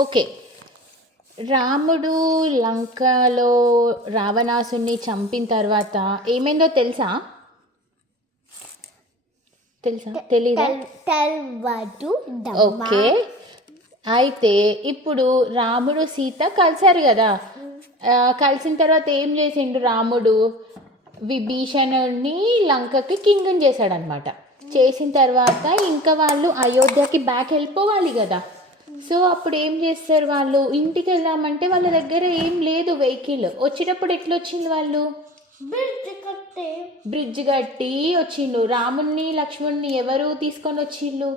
Okay. రాముడు లంకలో రావణాసుని చంపిన తర్వాత ఏమైందో తెలుసా? తెలీదా? ఓకే. అయితే ఇప్పుడు రాముడు సీత కలిసారు కదా. కలిసిన తర్వాత ఏం చేసిండు రాముడు? విభీషణుడిని లంకకి కింగ్ని చేశాడనమాట. చేసిన తర్వాత ఇంకా వాళ్ళు అయోధ్యకి బ్యాక్ వెళ్ళిపోవాలి కదా. సో అప్పుడు ఏం చేస్తారు వాళ్ళు? ఇంటికి వెళ్దామంటే వాళ్ళ దగ్గర ఏం లేదు వెహికల్. వచ్చేటప్పుడు ఎట్లా వచ్చింది వాళ్ళు? బ్రిడ్జ్ కట్టి వచ్చిండు. రాముణ్ణి లక్ష్మణ్ణి ఎవరు తీసుకొని వచ్చిండు?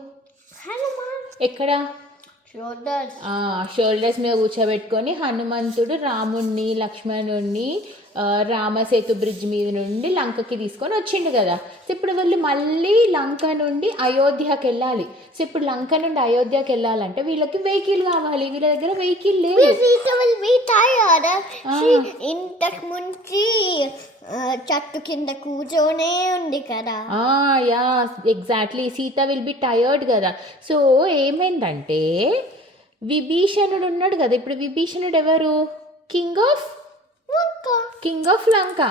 ఎక్కడ? షోల్డర్స్ మీద కూర్చోబెట్టుకొని హనుమంతుడు రాముణ్ణి లక్ష్మణుణ్ణి రామసేతు బ్రిడ్జ్ మీద నుండి లంకకి తీసుకొని వచ్చిండు కదా. సో ఇప్పుడు వాళ్ళు మళ్ళీ లంక నుండి అయోధ్యకి వెళ్ళాలి. సో ఇప్పుడు లంక నుండి అయోధ్యకి వెళ్ళాలంటే వీళ్ళకి వెహికల్ కావాలి. వీళ్ళ దగ్గర వెహికల్ లేదు. ఇంతకు ముంచి చెట్టు కింద కూర్చొనే ఉంది కదా. Yeah exactly. Sita will be tired కదా. సో ఏమైందంటే విభీషణుడు ఉన్నాడు కదా. ఇప్పుడు విభీషణుడు ఎవరు? కింగ్ ఆఫ్ లంక.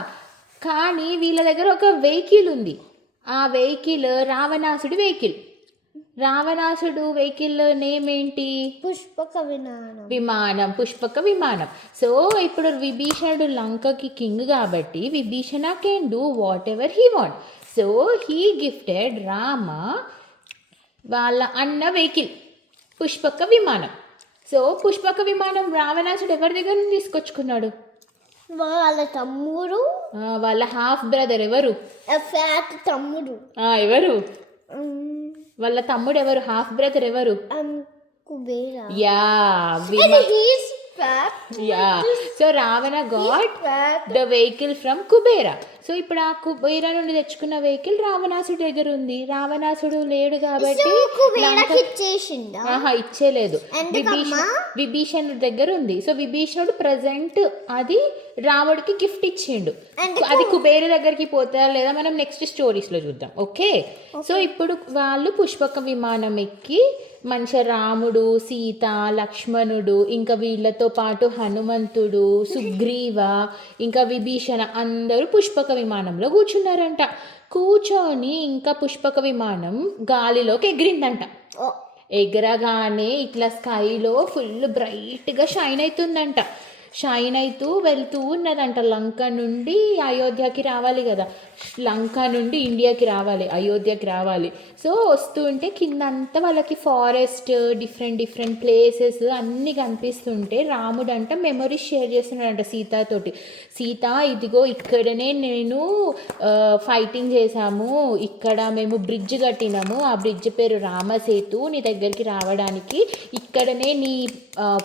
కానీ వీళ్ళ దగ్గర ఒక వెహికల్ ఉంది. ఆ వెహికల్ రావణాసుడి వెహికల్. రావణాసుడు వెహికల్ నేమ్ ఏంటి? పుష్పక విమానం. సో ఇప్పుడు విభీషణుడు లంకకి కింగ్ కాబట్టి Vibhishana can do what ever he want. So he gifted Rama వాళ్ళ అన్న వెహికల్ పుష్పక విమానం. సో పుష్పక విమానం రావణాసుడు ఎవరి దగ్గర నుంచి తీసుకొచ్చుకున్నాడు? వాళ్ళ తమ్ముడు, వాళ్ళ హాఫ్ బ్రదర్. ఎవరు? తమ్ముడు. ఎవరు వాళ్ళ తమ్ముడు? ఎవరు హాఫ్ బ్రదర్? ఎవరు? Kubera. So Ravana got the vehicle from Kubera. So ఇప్పుడు ఆ కుబేరా నుండి తెచ్చుకున్న వెహికల్ రావణాసుడి దగ్గర ఉంది. రావణాసుడు లేడు కాబట్టి ఇచ్చేలేదు. విభీషణుడి దగ్గర ఉంది. సో విభీషణుడు ప్రజెంట్ అది రాముడికి గిఫ్ట్ ఇచ్చిండు. అది కుబేరు దగ్గరికి పోతారా లేదా మనం నెక్స్ట్ స్టోరీస్లో చూద్దాం. ఓకే. సో ఇప్పుడు వాళ్ళు పుష్పక విమానం ఎక్కి మంచిగా రాముడు, సీత, లక్ష్మణుడు, ఇంకా వీళ్ళతో పాటు హనుమంతుడు, సుగ్రీవ, ఇంకా విభీషణ అందరూ పుష్పక విమానంలో కూర్చున్నారంట. కూర్చొని ఇంకా పుష్పక విమానం గాలిలోకి ఎగిరిందంట. ఎగరగానే ఇట్లా స్కైలో ఫుల్ బ్రైట్గా షైన్ అవుతుందంట. షైన్ అవుతూ వెళ్తూ ఉన్నదంట. లంక నుండి అయోధ్యకి రావాలి కదా. లంక నుండి ఇండియాకి రావాలి, అయోధ్యకి రావాలి. సో వస్తూ ఉంటే కిందంతా వాళ్ళకి ఫారెస్ట్, డిఫరెంట్ ప్లేసెస్ అన్నీ కనిపిస్తుంటే రాముడు అంట మెమరీస్ షేర్ చేస్తున్నాడంట సీతతోటి. సీత ఇదిగో ఇక్కడనే నేను ఫైటింగ్ చేశాము, ఇక్కడ మేము బ్రిడ్జ్ కట్టినాము, ఆ బ్రిడ్జ్ పేరు రామసేతు. నీ దగ్గరికి రావడానికి ఇక్కడనే నీ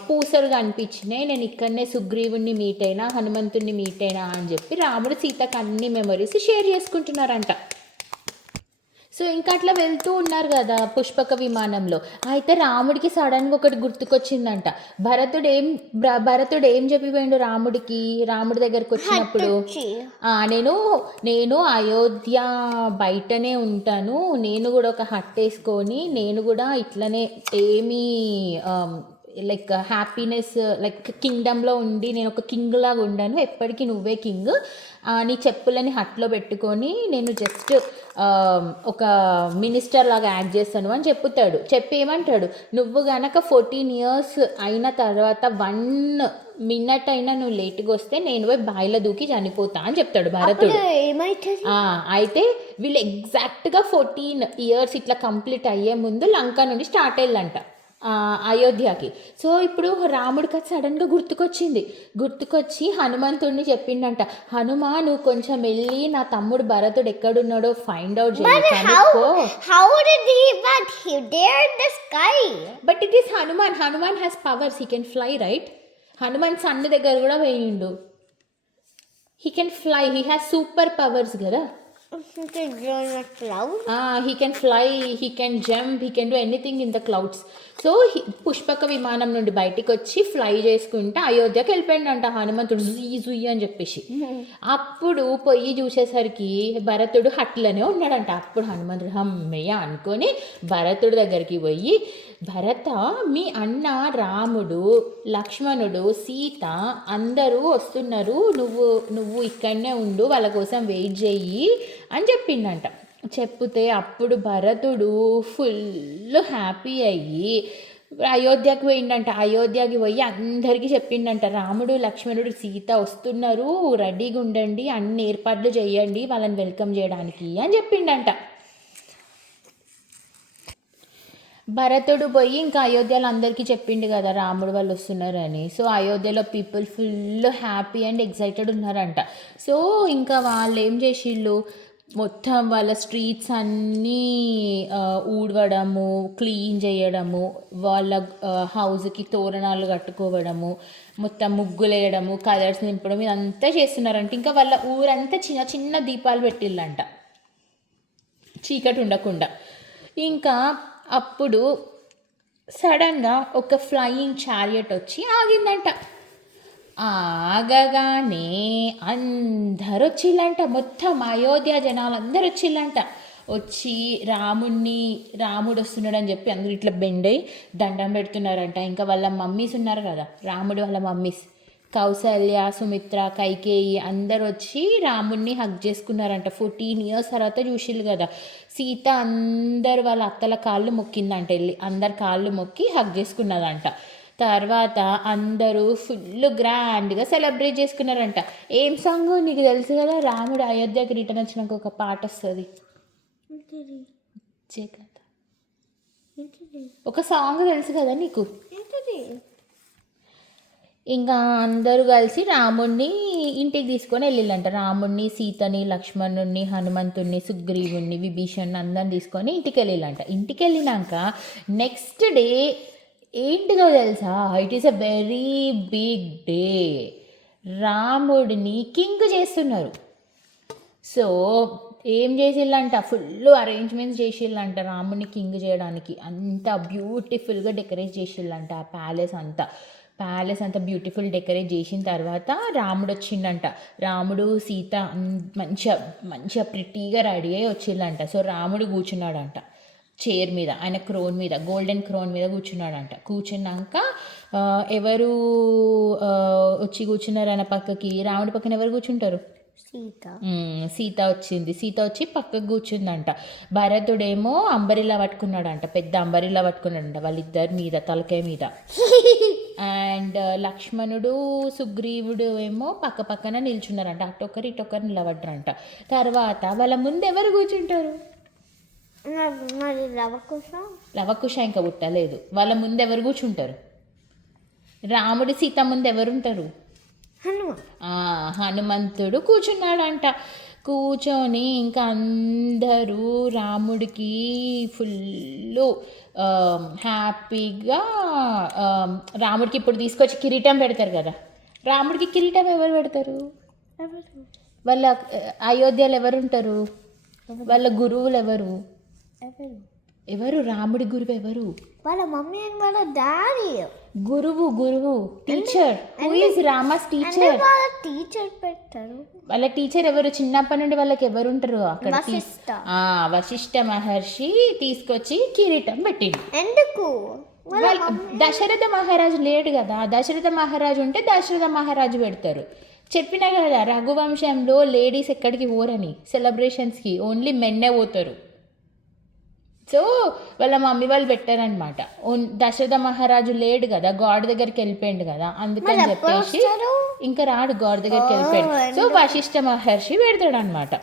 పూసలు కనిపించినాయి, నేను ఇక్కడనే సుగ్రీవుణ్ణి మీట్ అయినా, హనుమంతుణ్ణి మీట్ అయినా అని చెప్పి రాముడు సీతకు అన్ని మెమరీస్ షేర్ చేసుకుంటున్నారంట. సో ఇంకా అట్లా వెళ్తూ ఉన్నారు కదా పుష్పక విమానంలో. అయితే రాముడికి సడన్గా ఒకటి గుర్తుకొచ్చిందంట. భరతుడు ఏం చెప్పిపోయిండు రాముడికి? రాముడి దగ్గరికి వచ్చినప్పుడు నేను అయోధ్య బయటనే ఉంటాను, నేను కూడా ఒక హట్ వేసుకొని నేను కూడా ఇట్లనే ఏమీ లైక్ హ్యాపీనెస్ లైక్ కింగ్డమ్లో ఉండి నేను ఒక కింగ్ లాగా ఉండాను, ఎప్పటికీ నువ్వే కింగ్, నీ చెప్పులని హట్లో పెట్టుకొని నేను జస్ట్ ఒక మినిస్టర్ లాగా యాక్ట్ చేస్తాను అని చెప్తాడు. చెప్పి ఏమంటాడు? నువ్వు గనక 14 years అయిన తర్వాత 1 minute అయినా నువ్వు లేట్గా వస్తే నేను పోయి బాయిలో దూకి చనిపోతా అని చెప్తాడు భరతుడు. అయితే వీళ్ళు ఎగ్జాక్ట్గా 14 years ఇట్లా కంప్లీట్ అయ్యే ముందు లంక నుండి స్టార్ట్ అయ్యిందంట అయోధ్యకి. సో ఇప్పుడు రాముడికి అది సడన్గా గుర్తుకొచ్చి హనుమంతుడిని చెప్పిండంట, హనుమా నువ్వు కొంచెం వెళ్ళి నా తమ్ముడు భరతుడు ఎక్కడున్నాడో ఫైండ్ అవుట్ చేయి. But it is Hanuman has powers, he can fly right. Hanuman sun దగ్గర కూడా పోయిండు. He can fly, he has super powers కదా. He can fly, he can jump, he can do anything in the clouds. So Pushpaka Vimanam నుండి బయటికి వచ్చి fly చేసుకుంటే అయోధ్యకి వెళ్ళిపోయిందంట హనుమంతుడు జుయ్యి అని చెప్పేసి. అప్పుడు పొయ్యి చూసేసరికి భరతుడు హట్లనే ఉన్నాడంట. అప్పుడు హనుమంతుడు హమ్మయ్య అనుకొని భరతుడి దగ్గరికి పోయి భరత, మీ అన్న రాముడు, లక్ష్మణుడు, సీత అందరూ వస్తున్నారు, నువ్వు ఇక్కడనే ఉండు, వాళ్ళ కోసం వెయిట్ చెయ్యి అని చెప్పిండంట. చెప్తే అప్పుడు భరతుడు ఫుల్ హ్యాపీ అయ్యి అయోధ్యకు పోయిండంట. అయోధ్యకి పోయి అందరికీ చెప్పిండంట, రాముడు, లక్ష్మణుడు, సీత వస్తున్నారు, రెడీగా ఉండండి, అన్ని ఏర్పాట్లు చేయండి వాళ్ళని వెల్కమ్ చేయడానికి అని చెప్పిండంట. భరతుడు పోయి ఇంకా అయోధ్యలో అందరికీ చెప్పిండు కదా రాముడు వాళ్ళు వస్తున్నారని. సో అయోధ్యలో people full happy and excited ఉన్నారంట. సో ఇంకా వాళ్ళు ఏం చేసిళ్ళు, మొత్తం వాళ్ళ స్ట్రీట్స్ అన్నీ ఊడవడము, క్లీన్ చేయడము, వాళ్ళ హౌస్కి తోరణాలు కట్టుకోవడము, మొత్తం ముగ్గులు వేయడము, కలర్స్ నింపడం, ఇదంతా చేస్తున్నారంట. ఇంకా వాళ్ళ ఊరంతా చిన్న చిన్న దీపాలు పెట్టిళ్ళంట చీకటి ఉండకుండా. ఇంకా అప్పుడు సడన్గా ఒక ఫ్లయింగ్ చారియట్ వచ్చి ఆగిందంట. ఆగగానే అందరు వచ్చిళ్ళంట, మొత్తం అయోధ్య జనాలు అందరు వచ్చిళ్ళంట. వచ్చి రాముడు వస్తున్నాడు అని చెప్పి అందరూ ఇట్లా బెండ్ అయ్యి దండం పెడుతున్నారంట. ఇంకా వాళ్ళ మమ్మీస్ ఉన్నారు కదా, రాముడు వాళ్ళ మమ్మీస్ కౌసల్య, సుమిత్ర, కైకేయి అందరు వచ్చి రాముడిని హగ్ చేసుకున్నారంట. 14 years తర్వాత చూసిళ్ళు కదా. సీత అందరు వాళ్ళ అత్తల కాళ్ళు మొక్కిందంట, వెళ్ళి అందరు కాళ్ళు మొక్కి హగ్ చేసుకున్నదంట. తర్వాత అందరూ ఫుల్ గ్రాండ్గా సెలబ్రేట్ చేసుకున్నారంట. ఏం సాంగ్ నీకు తెలుసు కదా, రాముడు అయోధ్యకి రిటర్న్ వచ్చినాక ఒక పాట వస్తుంది, ఒక సాంగ్ తెలుసు కదా నీకు. ఇంకా అందరూ కలిసి రాముడిని ఇంటికి తీసుకొని వెళ్ళిళ్ళంట. రాముడిని, సీతని, లక్ష్మణుడిని, హనుమంతుడిని, సుగ్రీవుడిని, విభీషణ్ని అందరిని తీసుకొని ఇంటికి వెళ్ళిళ్ళంట. ఇంటికి వెళ్ళినాక నెక్స్ట్ డే ఏంటిదో తెలుసా, it is a very big day. రాముడిని కింగ్ చేస్తున్నారు. సో ఏం చేసిళ్ళంట, ఫుల్ అరేంజ్మెంట్స్ చేసిళ్ళంట రాముడిని కింగ్ చేయడానికి. అంత బ్యూటిఫుల్గా డెకరేట్ చేసిళ్ళంట ఆ ప్యాలెస్ అంతా బ్యూటిఫుల్ డెకరేట్ చేసిన తర్వాత రాముడు వచ్చిండంట. రాముడు, సీత మంచిగా ప్రిటీగా రెడీ అయ్యి వచ్చిందంట. సో రాముడు కూర్చున్నాడంట చైర్ మీద, ఆయన క్రోన్ మీద, గోల్డెన్ క్రోన్ మీద కూర్చున్నాడంట. కూర్చున్నాక ఎవరు వచ్చి కూర్చున్నారు ఆయన పక్కకి, రాముడి పక్కన ఎవరు కూర్చుంటారు, సీత వచ్చింది. సీత వచ్చి పక్కకు కూర్చుందంట. భరతుడేమో అంబరిలా పట్టుకున్నాడంట, పెద్ద అంబరిలా పట్టుకున్నాడంట వాళ్ళిద్దరి మీద, తలకాయ మీద. అండ్ లక్ష్మణుడు, సుగ్రీవుడు ఏమో పక్క పక్కన నిల్చున్నారంట, అటొకరు ఇటొకరు నిలబడ్డారంట. తర్వాత వాళ్ళ ముందు ఎవరు కూర్చుంటారు, లవకుశ ఇంకా పుట్టలేదు. వాళ్ళ ముందు ఎవరు కూర్చుంటారు, రాముడి సీత ముందు ఎవరుంటారు, హనుమంతుడు కూర్చున్నాడంట. కూర్చొని ఇంకా అందరూ రాముడికి ఫుల్ హ్యాపీగా, రాముడికి ఇప్పుడు తీసుకొచ్చి కిరీటం పెడతారు కదా. రాముడికి కిరీటం ఎవరు పెడతారు, వాళ్ళ అయోధ్యలో ఎవరు ఉంటారు, వాళ్ళ గురువులు ఎవరు, రాముడి గురువు ఎవరు, వాళ్ళ మమ్మీ అండ్ వాళ్ళ డాడీ. గురువు teacher. Who is Rama's teacher? Teacher పెట్టారు. వాళ్ళ టీచర్ ఎవరు, చిన్నప్పటి నుండి వాళ్ళకి ఎవరు ఉంటారు అక్కడ, వశిష్ఠ మహర్షి తీసుకొచ్చి కిరీటం పెట్టిండు. ఎందుకు, దశరథ మహారాజు లేడు కదా, దశరథ మహారాజు ఉంటే దశరథ మహారాజు పెడతారు. చెప్పినా కదా రఘువంశంలో లేడీస్ ఎక్కడికి పోరని సెలబ్రేషన్స్కి, ఓన్లీ మెన్నే పోతారు. సో వాళ్ళ మమ్మీ వాళ్ళు పెట్టారనమాట. దశరథ మహారాజు లేడు కదా, గాడ్ దగ్గరికి వెళ్ళిపోయాడు కదా, అందుకని చెప్పేసి ఇంకా రాడు, గాడ్ దగ్గరికి వెళ్ళిపోయాడు. సో వశిష్ఠ మహర్షి పెడతాడు అనమాట.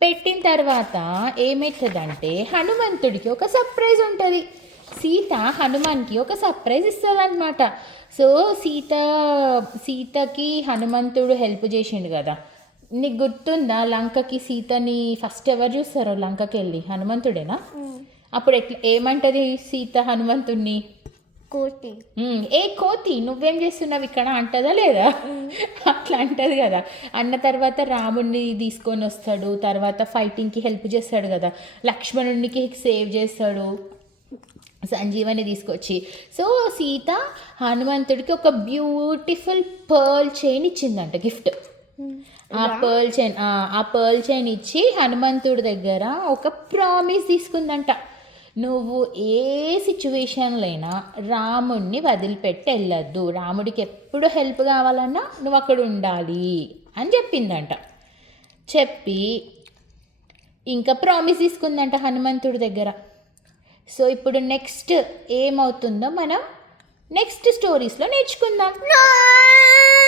పెట్టిన తర్వాత ఏమవుతుందంటే హనుమంతుడికి ఒక సర్ప్రైజ్ ఉంటుంది. సీత హనుమాన్కి ఒక సర్ప్రైజ్ ఇస్తుంది అనమాట. సో సీతకి హనుమంతుడు హెల్ప్ చేసిండు కదా. నీకు గుర్తుందా, లంకకి సీతని ఫస్ట్ ఎవరు చూస్తారో, లంకకి వెళ్ళి హనుమంతుడేనా? అప్పుడు ఏమంటది సీత హనుమంతుడిని, కోతి, ఏ కోతి నువ్వేం చేస్తున్నావు ఇక్కడ అంటదా లేదా, అట్లా అంటది కదా. అన్న తర్వాత రాముడిని తీసుకొని వస్తాడు, తర్వాత ఫైటింగ్కి హెల్ప్ చేస్తాడు కదా, లక్ష్మణుడికి సేవ్ చేస్తాడు సంజీవని తీసుకొచ్చి. సో సీత హనుమంతుడికి ఒక బ్యూటిఫుల్ పర్ల్ చైన్ ఇచ్చిందంట గిఫ్ట్. ఆ పర్ల్ చైన్ ఇచ్చి హనుమంతుడి దగ్గర ఒక ప్రామిస్ తీసుకుందంట, నువ్వు ఏ సిచ్యువేషన్లో అయినా రాముడిని వదిలిపెట్టి వెళ్ళొద్దు, రాముడికి ఎప్పుడు హెల్ప్ కావాలన్నా నువ్వు అక్కడ ఉండాలి అని చెప్పిందంట. చెప్పి ఇంకా ప్రామిస్ తీసుకుందంట హనుమంతుడి దగ్గర. సో ఇప్పుడు నెక్స్ట్ ఏమవుతుందో మనం నెక్స్ట్ స్టోరీస్లో నేర్చుకుందాం.